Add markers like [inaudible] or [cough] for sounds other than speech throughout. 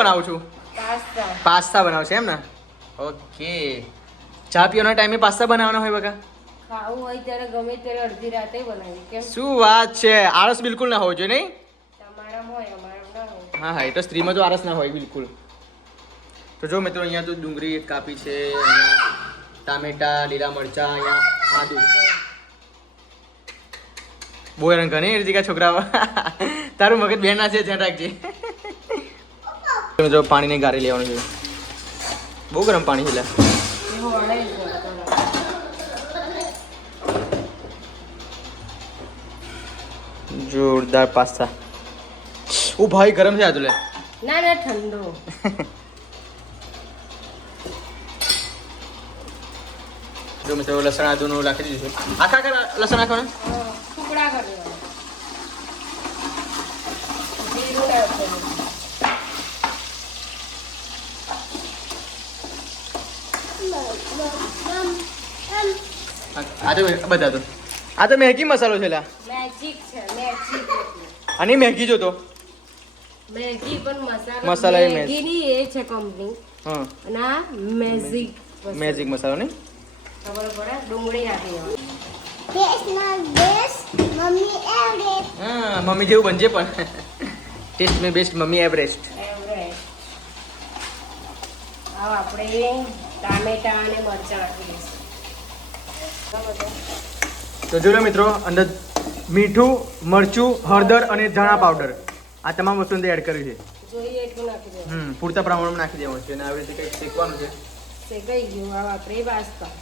બનાવું છું? પાસ્તા. બનાવશે એમ ને? ઓકે. ચા પીવાના ટાઈમે પાસ્તા બનાવવાના હોય બકા? ખાવું હોય ત્યારે ગમે ત્યારે અડધી રાતે બનાવી કેમ? શું વાત છે? આળસ બિલકુલ ના હોવો જોઈએ નહીં? તમારામાં હોય અમારામાં ના હોય. હા હા એ તો સ્ત્રીમાં તો આળસ ના હોય બિલકુલ. તો જો મિત્રો અહીંયા તો ડુંગળી કાપી છે અહીંયા ટામેટા લીલા મરચા અહીંયા આદુ. બહુ હેરાન કરે એ રીતે છોકરાઓ. તારું મગજ બેન ના છે ધ્યાન રાખજે. જો પાણીની ગારી લેવાનું છે. બહુ ગરમ પાણી છે. જોરદાર પાસ્તા. ઓ ભાઈ ગરમ છે આ તો લે. ના ના ઠંડો. જો મિત્રો લસણ આદુનું નાખી દીધું છે. આખા આખા લસણ નાખવાનું? ટુકડા કરી દેવાના. જીરું નાખવાનું. આ તો આ તો મેગી મસાલો છે લા. અને મેગી જોતો મેગી પણ મસાલો મસાલા એ મેગી. એ છે કંપની હા. આ મેજિક. મેજિક મસાલો નહીં? ખબર પડે ડુંગળી નાખી મમ્મી જેવું બનજે પણ. ટેસ્ટ મે બેસ્ટ મમ્મી એવરેસ્ટ એવરેસ્ટ આપણે ટામેટા અને મરચાં નાખી દઈશું બરાબર છે? તો જોયો મિત્રો અંદર મીઠું મરચું હળદર અને ધાણા પાવડર. આ તમામ વસ્તુ અંદર એડ કર્યું છે. જોઈએ એટલું નાખી દેવાનું. હમ પૂરતા પ્રમાણમાં નાખી દેવાનું છે અને આવી રીતે કંઈક શેકવાનું છે. શેકાઈ ગયું હવે આપણે વાસતા.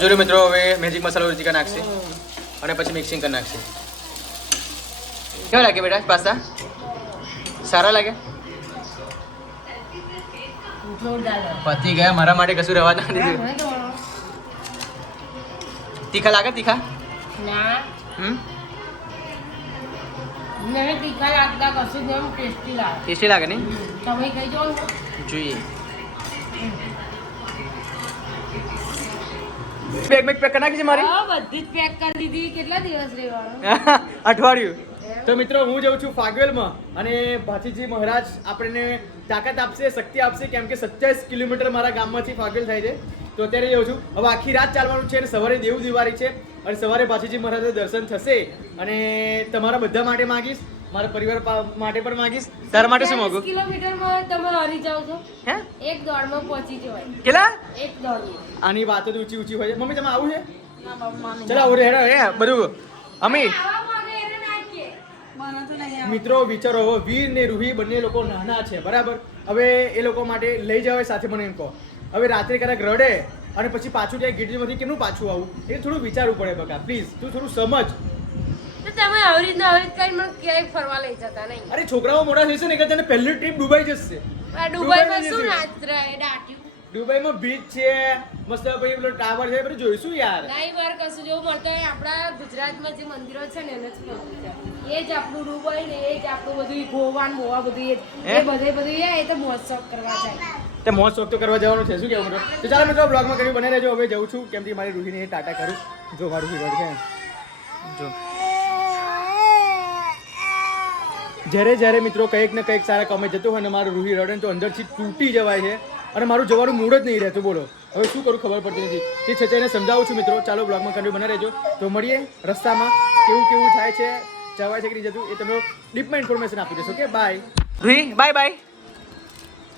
જોયો મિત્રો હવે મેજિક મસાલો રીતિકા નાખશે અને પછી મિક્સિંગ કરી નાખશે. કેવા લાગે બેટા પાસ્તા સારા લાગે પતી ગયા મારા માટે કશું રહેવા ના દીધું ના તીખા લાગે તીખા ના હમ મને તીખા લાગતા કશું જેમ ટેસ્ટી લાગે ટેસ્ટી લાગે નહીં તમે કઈ જો જોઈએ બેગ બેગ પેક કરી નાખી છે મારી હા, બધી જ પેક કરી દીધી કેટલા દિવસ રહેવાનું અઠવાડિયું તો મિત્રો હું જઉં છું ફાગવેલમાં અને ભાતીજી મહારાજ આપણને તાકાત આપશે શક્તિ આપશે કેમ કે સત્યાવીસ કિલોમીટર મારા ગામમાંથી ફાગવેલ થાય છે. તો અત્યારે જઉં છું. હવે આખી રાત ચાલવાનું છે અને સવારે દેવ દિવાળી છે અને સવારે ભાતીજી મહારાજના દર્શન થશે અને તમારા બધા માટે માગીશ મારા પરિવાર માટે પણ માંગીશ. તારા માટે શું માંગુ? કિલોમીટરમાં તમે હરી જાવ છો. હે? એક દોડમાં પહોંચી જવાય. કેટલા? એક દોડમાં. આની વાતો તો ઊંચી ઊંચી હોય છે. મમ્મી તમે આવું છે? ચલો આવું રે બધું. અમી આવા માંગે એને નાખીએ. મિત્રો વિચારો હવે વીર ને રૂહી બંને લોકો નાના છે બરાબર? હવે એ લોકો માટે લઈ જાવ સાથે મને એમ કહો. હવે રાત્રે કદાચ રડે અને પછી પાછું ત્યાં ગીરજીમાંથી કેમનું પાછું આવું? એ થોડું વિચારવું પડે બકા પ્લીઝ તું થોડું સમજ. તમે આવી રીતના આવી રીત કરીને મને ક્યાંય ફરવા લઈ જતા નહીં. અરે છોકરાઓ મોટા થશે ને કે તને પહેલી ટ્રીપ દુબઈ જશે. દુબઈમાં શું. નાચ રહે દાટ્યું દુબઈમાં બીચ છે મસ્ત પછી પેલો ટાવર છે બધું જોઈશું યાર. લાઈવ વાર કશું જેવું મળતા હોય આપણા ગુજરાતમાં જે મંદિરો છે ને એને જ એ જ આપણું દુબઈ ને એ જ આપણું બધું ગોવા ને બોવા બધું એ? એ બધે બધું એ તો મોજ કરવા જાય. તે મોજ શોખ તો કરવા જવાનું છે શું કેવું મિત્રો તો ચાલો મિત્રો બ્લોગમાં કરી બને રહેજો. હવે જઉં છું. કેમ કે મારી રૂહીને ટાટા કરું. જો મારું હીરો છે. જો. જ્યારે જ્યારે મિત્રો કંઈક ને કંઈક સારા કમે જતું હોય ને મારું રૂહી રડે તો અંદરથી તૂટી જવાય છે. અને મારું જવાનું મૂડ જ નહીં રહેતું બોલો. હવે શું કરું ખબર પડતી નથી. તે છતાં એને સમજાવું છું મિત્રો. ચાલો બ્લોગમાં કન્ટિન્યુ બના રહેજો. તો મળીએ રસ્તામાં. કેવું કેવું થાય છે જવાય છે કે નહીં જતું એ તમે ડીપમાં ઇન્ફોર્મેશન આપી દેશો કે બાય રૂહી બાય બાય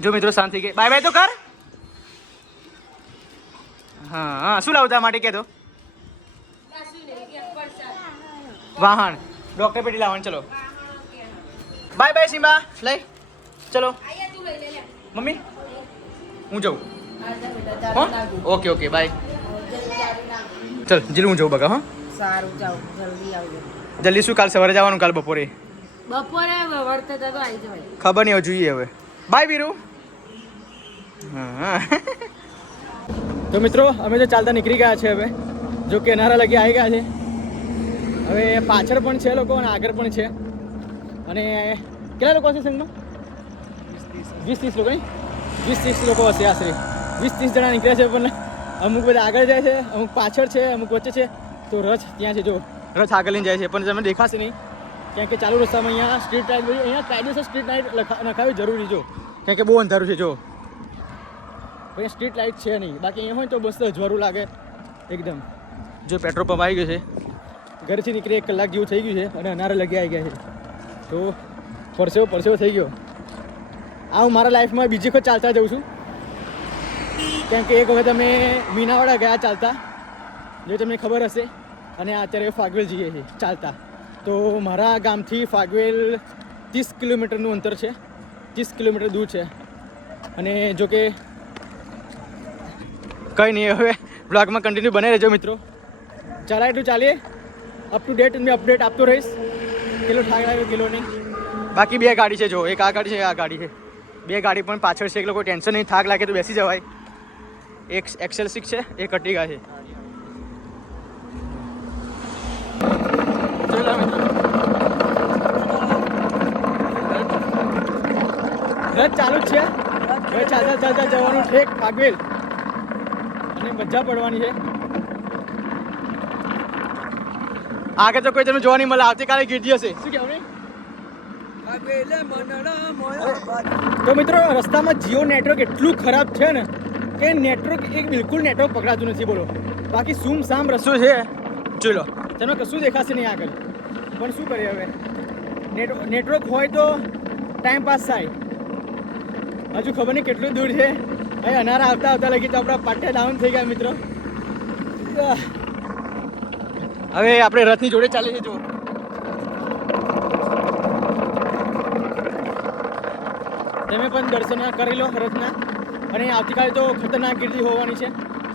જો મિત્રો શાંત થઈ ગઈ બાય બાય તો કર. હા હા શું લાવતા માટે કહેતો. વાહન ડોક્ટર પેટી લાવણ ચલો. Bye bye Simba. લઈ. ચલો. આયા તું લઈ લે લે. મમ્મી? હું જાઉં? હો ઓકે ઓકે બાય. જલ્દી. ચલ જીલું હું જાઉં બગા હા? સારું જાઓ જલ્દી આવજો. જલ્દી શું કાલ સવારે જવાનું કાલ બપોરે? બપોરે વર્તે તો આવી જવાય. ખબર નહીં હવે જોઈએ હવે. બાય વીરુ. હા. તો મિત્રો અમે તો ચાલતા નીકળી ગયા છે હવે. જો કે નારા લગી આવી ગયા છે. હવે પાછળ પણ છે લોકો અને આગળ પણ છે. અને કેટલા લોકો હશે સંઘમાં? વીસ ત્રીસ લોકો નહીં? વીસ ત્રીસ લોકો હશે આશરે વીસ ત્રીસ જણા નીકળ્યા છે પણ અમુક બધા આગળ જાય છે, અમુક પાછળ છે, અમુક વચ્ચે છે. તો રથ ત્યાં છે, જો. રથ આગળ લઈને જાય છે, પણ તમને દેખાશે નહીં. કારણ કે ચાલુ રસ્તામાં અહીંયા સ્ટ્રીટ લાઇટ અહીંયા કાયદેસર સ્ટ્રીટ લાઇટ નખાવી જરૂરી, જો. કારણ કે બહુ અંધારું છે, જો. અહીંયા સ્ટ્રીટ લાઇટ છે નહીં. બાકી અહીંયા હોય તો બસ અજવાળું લાગે, એકદમ. જો પેટ્રોલ પંપ આવી ગયો છે. ઘરેથી નીકળી એક કલાક જેવું થઈ ગયું છે અને અનારે લગી આવી ગયા છે. તો પરસેવો પરસેવો થઈ ગયો. આ હું મારા લાઈફમાં બીજી વખત ચાલતા જઉં છું. કેમ કે એક વખત અમે મીનાવાડા ગયા ચાલતા. જો તમને ખબર હશે. અને અત્યારે ફાગવેલ જઈએ છીએ ચાલતા. તો મારા ગામથી ફાગવેલ ત્રીસ કિલોમીટરનું અંતર છે. ત્રીસ કિલોમીટર દૂર છે. અને જો કે કંઈ નહીં, હવે બ્લોગમાં કન્ટિન્યુ બને રહેજો મિત્રો. ચાલે એટલું ચાલીએ. અપ ટુ ડેટ મેં અપડેટ આપતો રહીશ. કિલો ઠાક લાગ્યો કિલો નહીં. બાકી બે ગાડી છે, જો. એક આ ગાડી છે આ ગાડી છે. બે ગાડી પણ પાછળ છે એટલે કોઈ ટેન્શન નહીં, થાક લાગે તો બેસી જવાય. એક એક્સેલ સિક્સ છે, એક અટીગા છે. ચાલુ જ છે. ચાલતા ચાલતા જવાનું ઠેક ફાગવેલ અને મજા પડવાની છે. આગળ તો કોઈ તમને જોવા નહીં મળે. આવતીકાલે ગીરજી હશે. શું કહેવું તો મિત્રો રસ્તામાં જીઓ નેટવર્ક એટલું ખરાબ છે ને કે નેટવર્ક એક બિલકુલ નેટવર્ક પકડાતું નથી બોલો. બાકી સુમ સામ રસ્તો છે? ચલો તમને કશું દેખાશે નહીં આગળ. પણ શું કરીએ હવે? નેટ નેટવર્ક હોય તો ટાઈમ પાસ થાય. હજુ ખબર નહીં કેટલું દૂર છે. હવે અનારા આવતા આવતા લગી તો આપણા પાટિયા ડાઉન થઈ ગયા મિત્રો. હવે આપણે રથની જોડે ચાલીએ છીએ જો તમે પણ દર્શન કરી લો હરતના અને આવતીકાલે તો ખતરનાક ગીર્દી હોવાની છે.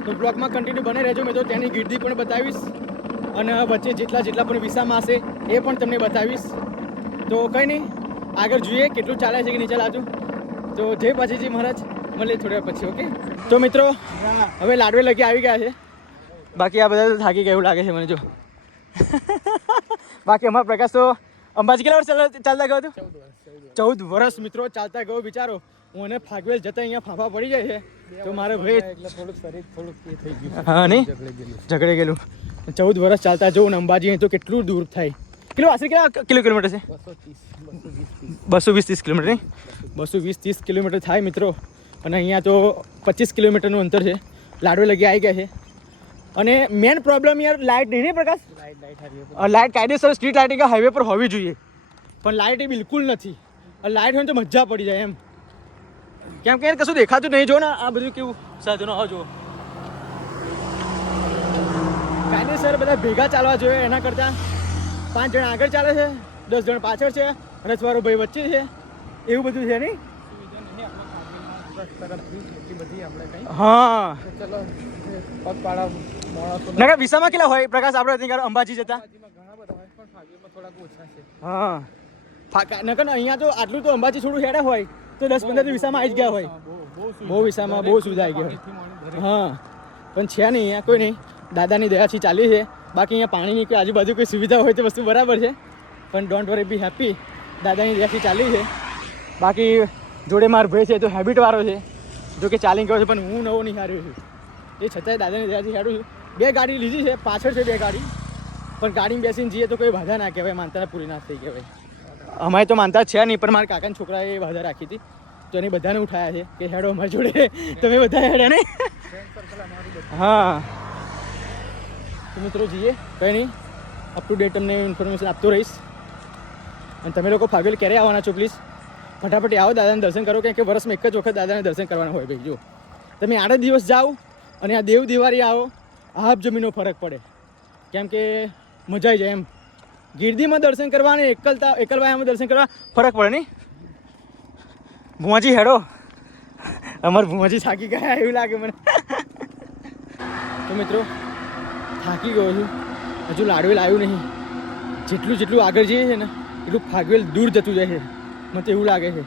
તો બ્લોગમાં કન્ટિન્યુ બને રહેજો મેં તો ત્યાંની ગીર્દી પણ બતાવીશ. અને વચ્ચે જેટલા જેટલા પણ વિસામાં હશે એ પણ તમને બતાવીશ. તો કંઈ નહીં, આગળ જોઈએ કેટલું ચાલે છે કે નહીં લાજુ તો જય પાછીજી મહારાજ. મળીએ થોડા પછી, ઓકે? તો મિત્રો, હવે લાડવે લગી આવી ગયા છે. બાકી આ બધા થાકી ગયા એવું લાગે છે મને જો. [laughs] બાકી અમારો પ્રકાશ તો અંબાજી કેટલા વર્ષ ચાલતા ગયો હતો ચૌદ વર્ષ મિત્રો ચાલતા ગયો વિચારો હું એને ફાગવેલ જતા અહીંયા ફાંફા પડી જાય છે. તો મારે ભાઈ થોડુંક શરીર થોડુંક એ થઈ ગયું. હા નહીં? ઝઘડે ગયેલું ચૌદ વર્ષ ચાલતા જવું ને અંબાજી અહીં તો કેટલું દૂર થાય. કિલો આશરે કેટલા કિલો કિલોમીટર છે? બસો વીસ ત્રીસ. બસો વીસ ત્રીસ કિલોમીટર નહીં? બસો વીસ ત્રીસ કિલોમીટર થાય મિત્રો. અને અહીંયા તો પચીસ કિલોમીટરનું અંતર છે. લાડવે લગી આવી ગયા છે. અને મેન પ્રોબ્લેમ યાર લાઇટ નહીં પ્રકાશ? લાઇટ કાયદેસર સ્ટ્રીટ લાઇટિંગ હાઈવે પર હોવી જોઈએ. પણ લાઇટ એ બિલકુલ નથી. લાઇટ હોય તો મજા પડી જાય એમ. કેમ કે કશું દેખાતું નહીં. જો ને આ બધું કેવું સાધનો હા જો કાયદેસર બધા ભેગા ચાલવા જોઈએ. એના કરતાં પાંચ જણ આગળ ચાલે છે દસ જણ પાછળ છે રથવારો ભાઈ વચ્ચે છે. એવું બધું છે નહીં? હા. ચલો પગપાળા માણસો નકર વિસામાં કેટલા હોય? પ્રકાશ આપણે ત્યાં અંબાજી જતા. અંબાજીમાં ઘણા બધા હોય પણ ફાગીમાં થોડાક ઓછા છે. હા. ફાકા નકર અહીંયા તો આટલું તો અંબાજી થોડું હેડે હોય તો દસ પંદર તો વિસામાં આવી જ ગયા હોય. બહુ બહુ બહુ વિસામાં બહુ સુવિધા આવી ગઈ હોય. હા. પણ છે નહીં અહીંયા કોઈ નહીં. દાદાની દયાથી ચાલી છે. બાકી અહીંયા પાણીની કોઈ આજુબાજુ કોઈ સુવિધા હોય તો વસ્તુ બરાબર છે. પણ ડોન્ટ વરી બી હેપી દાદાની દયાથી ચાલી છે. બાકી જોડે માર ભાઈ છે તો હેબિટ વાળો છે. જો કે ચાલી ગયો છે પણ હું નવો નહીં હાર્યો છું. એ છતાંય દાદાની દયાથી હારું છું. બે ગાડી લીધી છે, પાછળ છે બે ગાડી. પણ ગાડીમાં બેસીને જઈએ તો કોઈ બાધા ના કહેવાય માનતા પૂરી ના થઈ કહેવાય. અમારે તો માનતા છે નહીં, પણ મારા કાકાના છોકરાએ બાધા રાખી હતી. તો એને બધાને ઉઠાયા છે કે, હેડો, અમારી જોડે. તમે બધા હેડો ને. હા. તો મિત્રો જઈએ કંઈ નહીં. અપ ટુ ડેટ તમને ઇન્ફોર્મેશન આપતો રહીશ. અને તમે લોકો ફાગવેલ ક્યારે આવવાના છો પ્લીઝ ફટાફટ આવો, દાદાને દર્શન કરો. કેમ કે વર્ષમાં એક જ વખત દાદાને દર્શન કરવાના હોય, ભાઈ જો તમે આઠ દિવસ જાઓ અને આ દેવ દિવાળી આવો. હાફ જમીનનો ફરક પડે. કેમ કે મજા આવી જાય એમ. ગીરદીમાં દર્શન કરવા અને એકલતા એકલવાયામાં દર્શન કરવા ફરક પડે નહીં? ભુવાજી હેડો. અમાર ભુવાજી થાકી ગયા એવું લાગે મને. તો મિત્રો, થાકી ગયો છું. હજુ લાડવેલ આવ્યું નહીં. જેટલું જેટલું આગળ જઈએ છે ને, એટલું ફાગવેલ દૂર જતું જાય છે. મને તો એવું લાગે છે.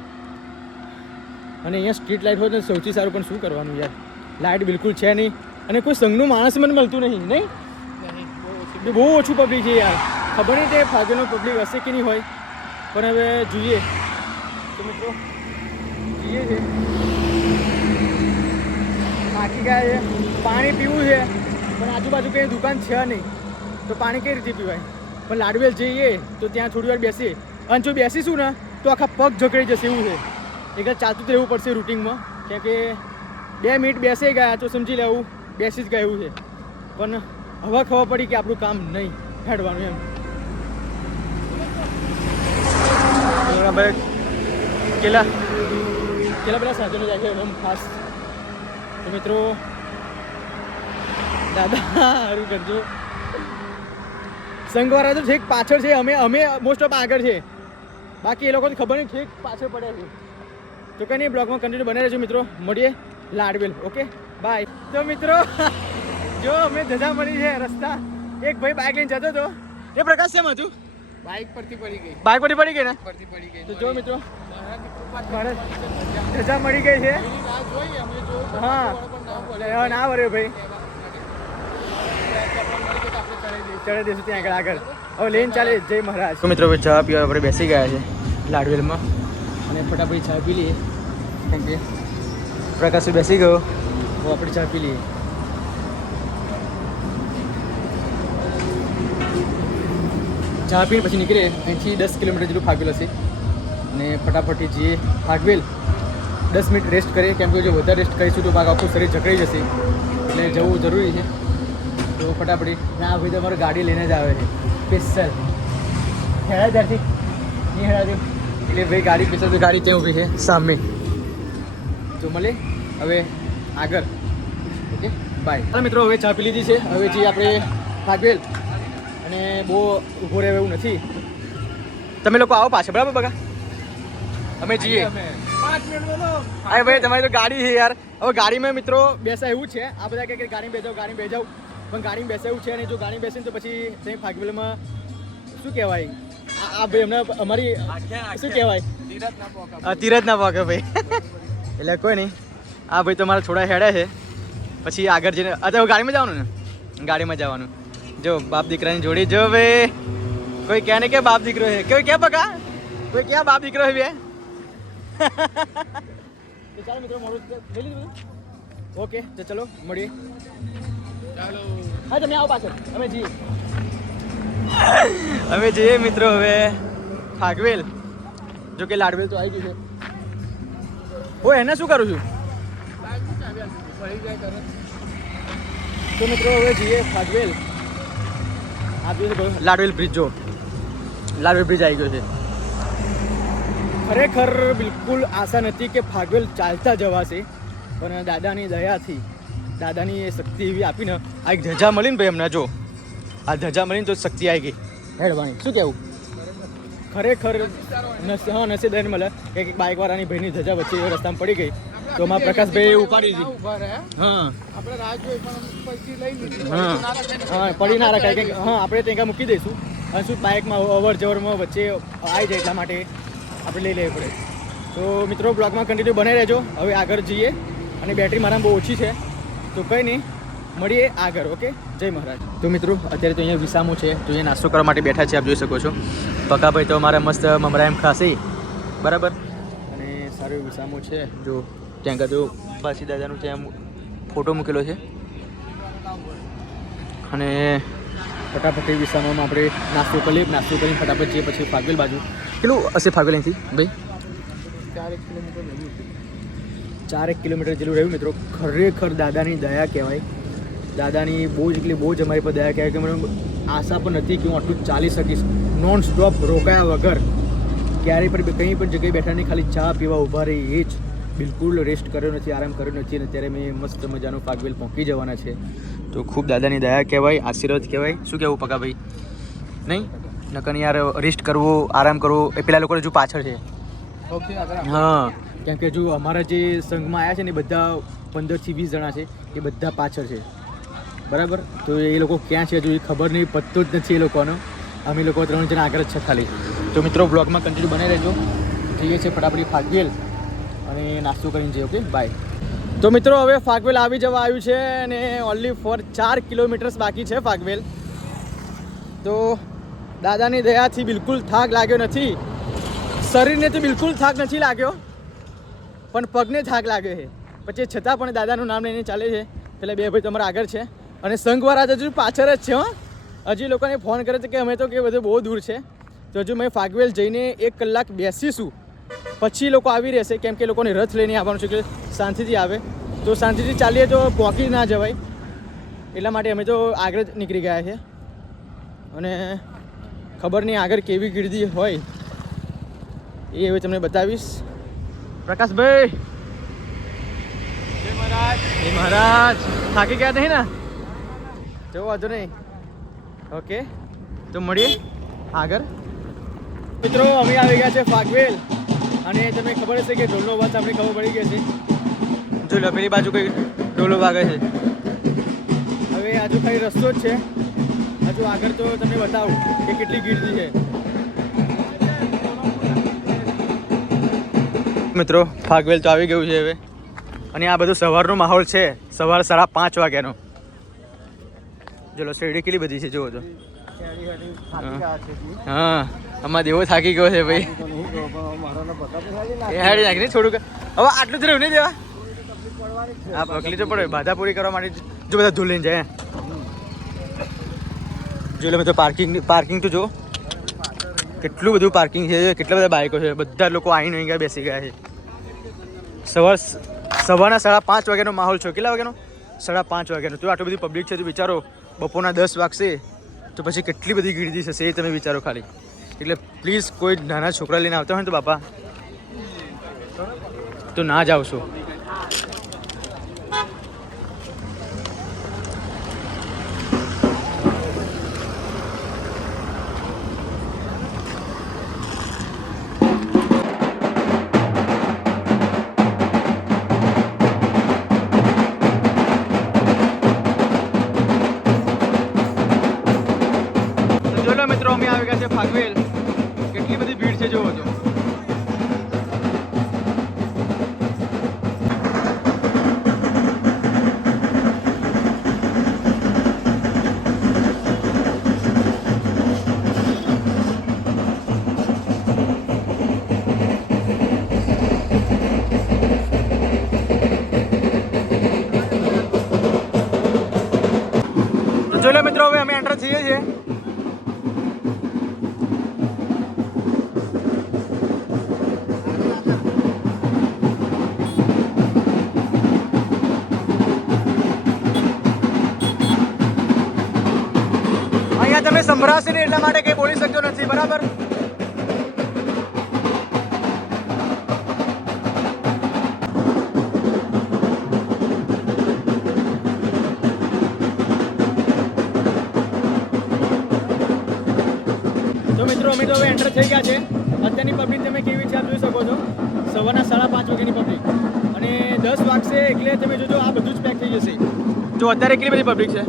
અને અહીંયા સ્ટ્રીટ લાઇટ હોય તો સૌથી સારું પણ શું કરવાનું યાર? લાઇટ બિલકુલ છે નહીં. અને કોઈ સંઘનું માણસ મને મળતું નહીં નહીં? બહુ ઓછી પબ્લિક છે યાર. ખબર નહીં તે ફાગેનો પબ્લિક હશે કે નહીં હોય. પણ હવે જોઈએ. તો મિત્રો જોઈએ છે. બાકી ગયા છે. પાણી પીવું છે. પણ આજુબાજુ કંઈ દુકાન છે નહીં. તો પાણી કઈ રીતે પીવાય? પણ લાડવેલ જઈએ તો ત્યાં થોડી વાર બેસીએ. અને જો બેસીશું ને તો આખા પગ જકડી જશે એવું છે. એક ચાલતું તો એવું પડશે રૂટિનમાં. કેમ કે બે મિનિટ બેસી ગયા તો સમજી લેવું. બેસી જ ગયું છે. પણ હવે ખબર પડી કે આપણું કામ નહીં હેડવાનું એમ. ભાઈ? કેલા? કેલા પેલા સાધનો જાય છે એમ ખાસ. તો મિત્રો દાદા સારું કરજો. સંઘવાળા તો ઠીક પાછળ છે. અમે અમે મોસ્ટ ઓફ આગળ છે. બાકી એ લોકોને ખબર નહીં ઠીક પાછળ પડ્યા છે. તો કંઈ નહીં બ્લોગમાં કન્ટિન્યુ બને રહેજો મિત્રો. મળીએ લાડવેલ ઓકે બાય તો મિત્રો [laughs] જો અમે ધજા મળી છે રસ્તા. એક ભાઈ બાઇક લઈને જતો હતો. એ પ્રકાશ શેમ હતું? બાઇક પરથી પડી ગઈ. બાઇક પરથી પડી ગઈ ને? પરથી પડી ગઈ. તો જો મિત્રો ધજા મળી ગઈ છે. હા. ના. વરે ભાઈ. ચડે દઈશું. ત્યાં આગળ આગળ. હવે લઈને ચાલે જય મહારાજ. તો મિત્રો ચા પીવા આપણે બેસી ગયા છે લાડવેલમાં. અને ફટાફટ ચા પી લઈએ. થેન્ક કે પ્રકાશ બેસી ગયો. આપણે ચા પી લઈએ. ચા પીને પછી નીકળે અહીંથી દસ કિલોમીટર જેટલું ફાગવેલ હશે. અને ફટાફટથી જઈએ ફાગવેલ. દસ મિનિટ રેસ્ટ કરીએ. કેમ કે જો વધારે રેસ્ટ કરીશું તો પાક આખું શરીર જકડાઈ જશે. એટલે જવું જરૂરી છે. તો ફટાફટી ના ભાઈ તમારે ગાડી લઈને જ આવે છે. સ્પેશિયલ હેડા ત્યારથી. નહીં હેડાતું એટલે ભાઈ ગાડી સ્પેશિયલ ગાડી ત્યાં ઊભી છે. સામે. તો મળે હવે આગળ. ઓકે બાય ચાલો મિત્રો હવે ચા પી લીધી છે. હવે જે આપણે ફાગવેલ અને બહુ ઊભો રહે એવું નથી. તમે લોકો આવો પાછા બરાબર બગા અમે જઈએ. અરે ભાઈ તમારી તો ગાડી છે યાર. હવે ગાડીમાં મિત્રો બેસા એવું છે. આ બધા કે ગાડી બેસાવ ગાડી બેસાવ. પણ ગાડી બેસાવું છે અને જો ગાડી બેસીને તો પછી ત્યાં ફાગવેલમાં શું કહેવાય? આ ભાઈ અમને અમારી શું કહેવાય? તીરજ ના પોકે ભાઈ. એટલે કોઈ નહીં. આ ભાઈ તો મારા થોડા હેડે છે. પછી આગળ જઈને અત્યારે ગાડીમાં જવાનું ને? ગાડીમાં જવાનું. જો, બાપ દીકરાની જોડી. જો ભાઈ કોઈ કહે ને કે બાપ દીકરો છે. કોઈ ક્યાં પકા? કોઈ ક્યાં બાપ દીકરો છે બે? [laughs] ઓકે, તો ચલો, મળીએ. [laughs] અમે જઈએ. મિત્રો, હવે ફાગવેલ. જો કે લાડવેલ તો આવી ગયું છે. ઓ એને શું કરું છું? પડી જાય તો મિત્રો હવે જઈએ ફાગવેલ આ જોઈ લાડવેલ બ્રિજ જો. લાડવેલ બ્રિજ આવી ગયો છે. ખરેખર બિલકુલ આશા નથી કે ફાગવેલ ચાલતા જવાશે પણ દાદાની દયાથી દાદાની એ શક્તિ એવી આપીને આ એક ધજા મળીને ભાઈ હમણાં જો. આ ધજા મળીને તો શક્તિ આવી ગઈ. હેડવાની શું કહેવું ખરેખર નસ હા નસીબદાર મળે. કે બાઇકવાળાની ભાઈની ધજા વચ્ચે રસ્તામાં પડી ગઈ. તો અમારા પ્રકાશભાઈ ઉપાડી દીધી. હા? આપણે રાહ જોઈ પણ પૈસી લઈ લીધી. હા. પડી ના રખાય. કે હા આપણે ત્યાં મૂકી દઈશું. અને શું બાઇકમાં અવર જવરમાં વચ્ચે આવી જાય એટલા માટે આપણે લઈ લેવી પડે. તો મિત્રો બ્લોગમાં કન્ટિન્યુ બને રહેજો. હવે આગળ જઈએ. અને બેટરી મારા બહુ ઓછી છે. તો કંઈ નહીં. મળીએ આગળ ઓકે? જય મહારાજ. તો મિત્રો અત્યારે તો અહીંયા વિસામો છે. તો અહીંયા નાસ્તો કરવા માટે બેઠા છે આપ જોઈ શકો છો. પકાભાઈ તો અમારા મસ્ત મમરા એમ ખાસી બરાબર? અને સારો વિસામો છે. જો ત્યાં તો બાસી દાદાનું ત્યાં ફોટો મૂકેલો છે. અને ફટાફટ એ વિસ્તારમાં આપણે નાસ્તો કરીએ નાસ્તો કરીને ફટાફટ જઈએ પછી ફાગવેલ બાજુ. કેટલું હશે ફાગવેલ અહીંથી, ભાઈ? ચારેક કિલોમીટર લઈ ચારેક કિલોમીટર જેટલું રહ્યું મિત્રો. ખરેખર દાદાની દયા કહેવાય. દાદાની બહુ જ એટલી બહુ જ અમારી પર દયા કહેવાય કે મને આશા પણ નથી કે હું આટલું ચાલી શકીશ. નોન સ્ટોપ રોકાયા વગર ક્યારેય પણ કંઈ પણ જગ્યાએ બેઠા નહીં, ખાલી ચા પીવા ઊભા રહી એ જ. બિલકુલ રેસ્ટ કર્યો નથી આરામ કર્યો નથી અને ત્યારે મેં મસ્ત મજાનું ફાગવેલ પહોંચી જવાના છે. તો ખૂબ દાદાની દયા કહેવાય આશીર્વાદ કહેવાય. શું કહેવું પકાભાઈ નહીં? નકર યાર રેસ્ટ કરવું આરામ કરવો એ પેલા લોકો હજુ પાછળ છે. હા. કેમ કે જો અમારા જે સંઘમાં આવ્યા છે ને એ બધા પંદરથી વીસ જણા છે એ બધા પાછળ છે. બરાબર? તો એ લોકો ક્યાં છે હજુ એ ખબર નહીં પત્તો જ નથી એ લોકોનો. અમે લોકો ત્રણ જણા આગળ જ છે ખાલી. તો મિત્રો બ્લોગમાં કન્ટિન્યુ બનાવી રહેજો. જઈએ છીએ ફટાફટ ફાગવેલ અને નાસ્તો કરીને જઈએ ઓકે બાય તો મિત્રો, હવે ફાગવેલ આવી જવા આવ્યું છે અને ઓનલી ફોર ચાર કિલોમીટર્સ બાકી છે ફાગવેલ. તો દાદાની દયાથી બિલકુલ થાક લાગ્યો નથી. શરીરને તો બિલકુલ થાક નથી લાગ્યો, પણ પગને થાક લાગ્યો છે. પછી છતાં પણ દાદાનું નામ લઈને ચાલે છે. પેલા બે ભાઈ તમારા આગળ છે. અને સંઘવાળા હજુ પાછળ જ છે, હં. હજી લોકોને ફોન કરે છે કે અમે તો કે બધું બહુ દૂર છે. તો હજુ મેં ફાગવેલ જઈને એક કલાક બેસીશું. પછી લોકો આવી રહેશે કેમ કે લોકોને રથ લઈને આવવાનું છે કે શાંતિથી આવે. તો શાંતિથી ચાલીએ તો પહોંચી ના જવાય. એટલા માટે અમે તો આગળ જ નીકળી ગયા છે. અને ખબર નહીં આગળ કેવી ગીર્દી હોય એ હવે તમને બતાવીશ. પ્રકાશભાઈ! જય મહારાજ. મહારાજ. થાકી ગયા નહીં ને? જો વાંધો નહીં. ઓકે. તો મળીએ આગળ. મિત્રો અમે આવી ગયા છે ફાગવેલ. અને તમને ખબર હશે કે ઢોલનો અવાજ આપણે ખબર પડી ગઈ છે. જો લો પેલી બાજુ કઈ ઢોલો વાગે છે. હવે આજુ ખાલી રસ્તો જ છે. હજુ આગળ તો તમને બતાવું કે કેટલી ગીર્દી છે મિત્રો ફાગવેલ તો આવી ગયું છે હવે. અને આ બધું સવારનો માહોલ છે. સવાર સાડા પાંચ વાગ્યાનો. ચલો શેરડી કેટલી બધી છે જુઓ તો. હા, આમાં દેવો થાકી ગયો છે ભાઈ. હાડી નાખી થોડુંક. હવે આટલું જ નહીં દેવા? હા પકલી તો પડે. બાધા કરવા માટે જો બધા ધૂલ લઈને જાય. જો લે તો પાર્કિંગ પાર્કિંગ તો જો. કેટલું બધું પાર્કિંગ છે, કેટલા બધા બાઇકો છે. બધા લોકો આવીને અહીં બેસી ગયા છે. સવાર સવારના સાડા પાંચ વાગ્યાનો માહોલ છે. કેટલા વાગ્યાનો? સાડા પાંચ વાગ્યાનો. તો આટલું બધી પબ્લિક છે તો વિચારો, બપોરના દસ વાગશે. તો પછી કેટલી બધી ગીર્દી થશે એ તમે વિચારો ખાલી. એટલે પ્લીઝ કોઈ નાના છોકરા લઈને આવતા હોય ને તો બાપા, તો ના જ આવશો સંભળાશે નહીં એટલા માટે કંઈ બોલી શકતો નથી બરાબર? તો મિત્રો અમે તો હવે એન્ટર થઈ ગયા છે. અત્યારની પબ્લિક તમે કેવી છે આપ જોઈ શકો છો? સવારના સાડા પાંચ વાગ્યાની પબ્લિક અને દસ વાગશે એટલે તમે જોજો આ બધું જ પેક થઈ જશે. જો અત્યારે કેટલી બધી પબ્લિક છે?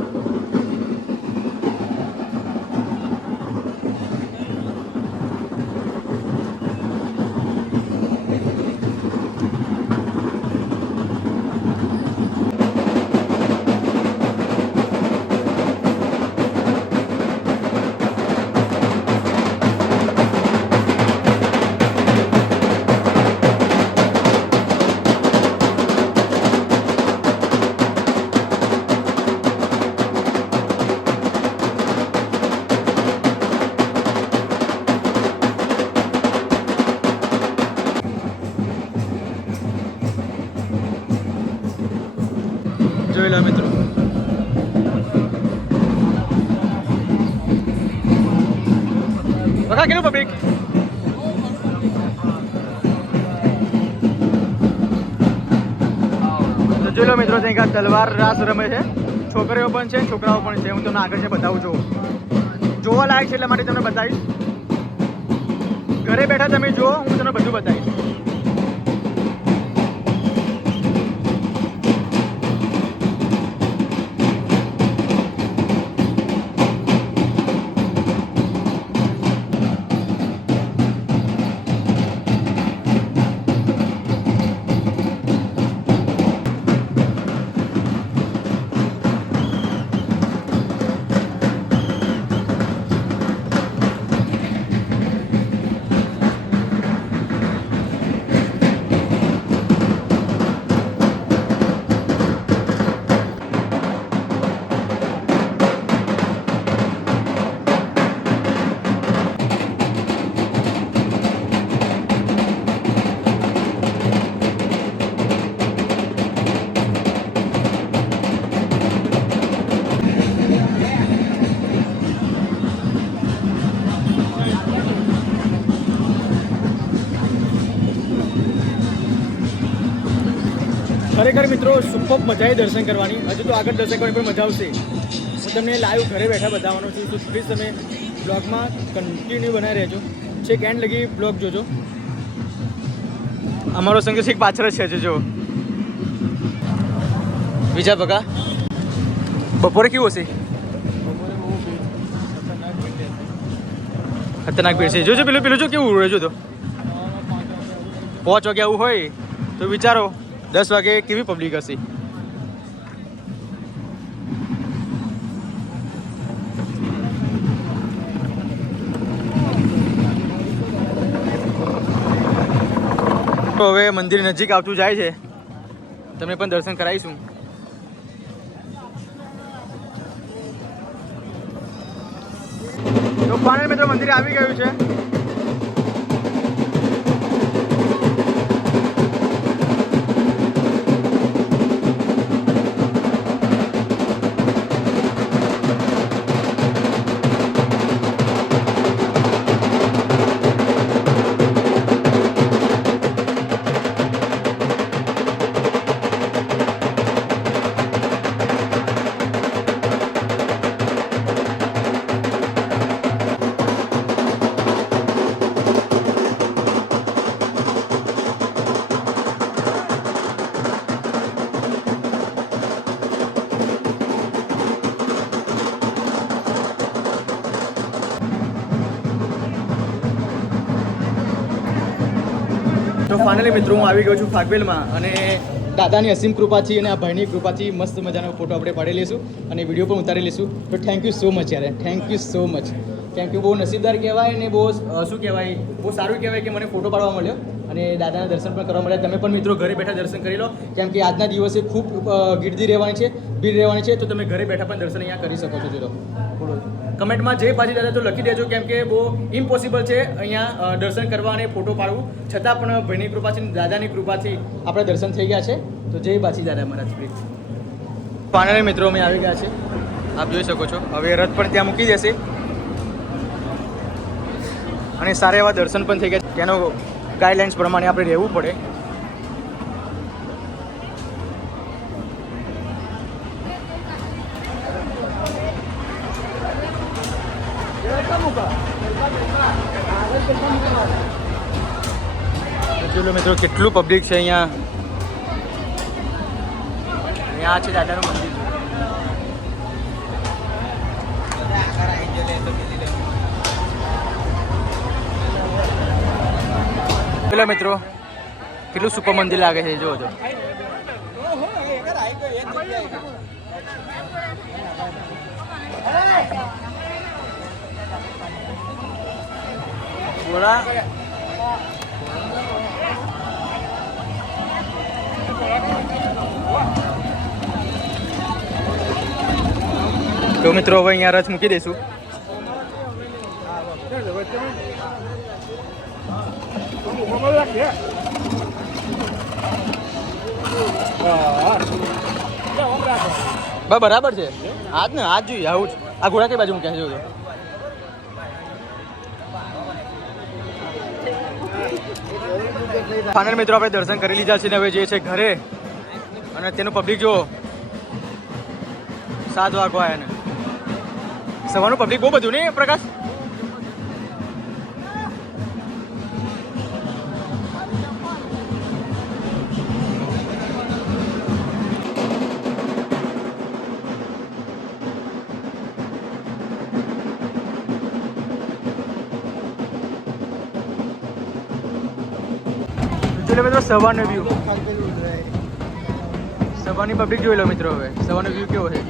મિત્રો ત્યાં તલવાર રાસ રમે છે? છોકરીઓ પણ છે, છોકરાઓ પણ છે. હું તમને આગળ છે બતાવું છું. જોવા લાયક છે એટલા માટે તમને બતાવીશ. ઘરે બેઠા તમે જુઓ, હું તમને બધું બતાવીશ. સુપર મજા આવી દર્શન કરવાની. હજુ તો આગળ દર્શન કરવાની પણ મજા આવશે. હું તમને લાઈવ ઘરે બેઠા બતાવવાનો છું. તો પ્લીઝ તમે બ્લોગમાં કન્ટિન્યુ બનાવી રહેજો. છેક એન્ડ લગી બ્લોગ જોજો. અમારો સંઘ છેક પાછળ જ છે જો વિજા ભગા? બપોરે કેવું હશે? ખતરનાક ભીડ છે. જોજો પેલું પેલું જો કેવું રહેજો તો. પાંચ વાગે આવું હોય તો વિચારો. દસ વાગે કેવી પબ્લિક હશે? તો હવે મંદિર નજીક આવતું જાય છે. તમને પણ દર્શન કરાવીશું. તો ફાઇનલ મિત્રો, મંદિર આવી ગયું છે. ફાઇનલી મિત્રો, હું આવી ગયો છું ફાગવેલમાં અને દાદાની અસીમ કૃપાથી અને આ ભાઈની કૃપાથી મસ્ત મજાનો ફોટો આપણે પાડી લઈશું અને વીડિયો પણ ઉતારી લઈશું. તો થેન્ક યુ સો મચ યાર થેન્ક યુ સો મચ કેમ કે બહુ નસીબદાર કહેવાય અને બહુ શું કહેવાય? બહુ સારું કહેવાય કે મને ફોટો પાડવા મળ્યો અને દાદાના દર્શન પણ કરવા મળ્યા. તમે પણ મિત્રો ઘરે બેઠા દર્શન કરી લો. કેમ કે આજના દિવસે ખૂબ ગીર્દી રહેવાની છે, ભીડ રહેવાની છે. તો તમે ઘરે બેઠા પણ દર્શન અહીંયા કરી શકો છો, ચલો. કમેન્ટમાં જે પાછી દાદા તો લખી દેજો કેમ કે બહુ ઇમ્પોસિબલ છે અહીંયા દર્શન કરવા અને ફોટો પાડવું. છતાં પણ ભાઈની કૃપાથી દાદાની કૃપાથી આપણે દર્શન થઈ ગયા છે. તો જય બાછી દાદા મહારાજ પ્લીઝ ફાઇનલી મિત્રો, અમે આવી ગયા છે આપ જોઈ શકો છો. હવે રથ પણ ત્યાં મૂકી જશે અને સારા એવા દર્શન પણ થઈ ગયા ત્યાંનો ગાઈડલાઇન્સ પ્રમાણે આપણે રહેવું પડે. મિત્રો, કેટલું પબ્લિક છે અહીંયા? અહીંયા છે દાદાનું મંદિર. પેલા મિત્રો, કેટલું સુપર મંદિર લાગે છે જોવો જો બોલા. તો મિત્રો, હવે અહીંયા રથ મૂકી દઈશું. બરાબર છે. આજ ને આજ જોઈએ, આવું જ. આ ઘોડા કઈ બાજુ મૂક્યા છે ફાઇનલ મિત્રો આપણે દર્શન કરી લીધા છે ને હવે જે છે ઘરે. અને તેનું પબ્લિક જો સાત વાગવા આવ્યા ને. સવારનું પબ્લિક બહુ બધું નહીં, પ્રકાશ? સવારનો વ્યૂ સવારની પબ્લિક જોઈ લો મિત્રો હવે. સવારનો વ્યૂ કેવો છે?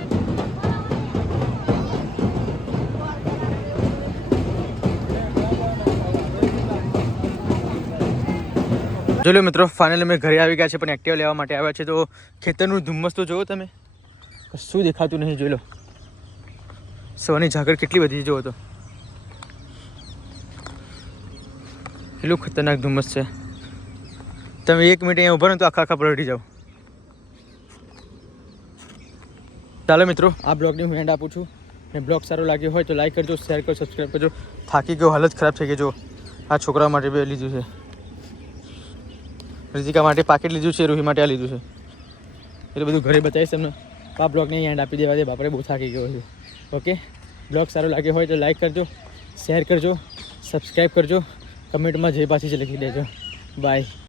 જોઈ લો મિત્રો ફાઇનલી અમે ઘરે આવી ગયા છે પણ એક્ટિવા લેવા માટે આવ્યા છે તો ખેતરનું ધુમ્મસ તો જુઓ તમે? કશું દેખાતું નહીં, જોઈ લો. સવારની ઝાકળ કેટલી બધી જુઓ તો. કેટલું ખતરનાક ધુમ્મસ છે. તમે એક મિનિટ અહીંયા ઊભા રહો ને તો આખા આખા પલટી જાઓ. ચાલો મિત્રો, આ બ્લોગની હું હેન્ડ આપું છું. ને બ્લોગ સારો લાગ્યો હોય તો લાઈક કરજો શેર કરજો સબસ્ક્રાઈબ કરજો. થાકી ગયો, હાલત ખરાબ થઈ ગઈ. જો, આ છોકરા માટે બે લીધું છે. રિતિકા માટે પાકેટ લીધું છે, રૂહી માટે આ લીધું છે. એટલે બધું ઘરે બતાવીશ તમને. આ બ્લોગને એન્ડ આપી દેવા દે. બાપરે બહુ થાકી ગયો છે. ઓકે બ્લોગ સારો લાગ્યો હોય તો લાઈક કરજો શેર કરજો સબસ્ક્રાઈબ કરજો. કમેન્ટમાં જે પાછી છે લખી દેજો. બાય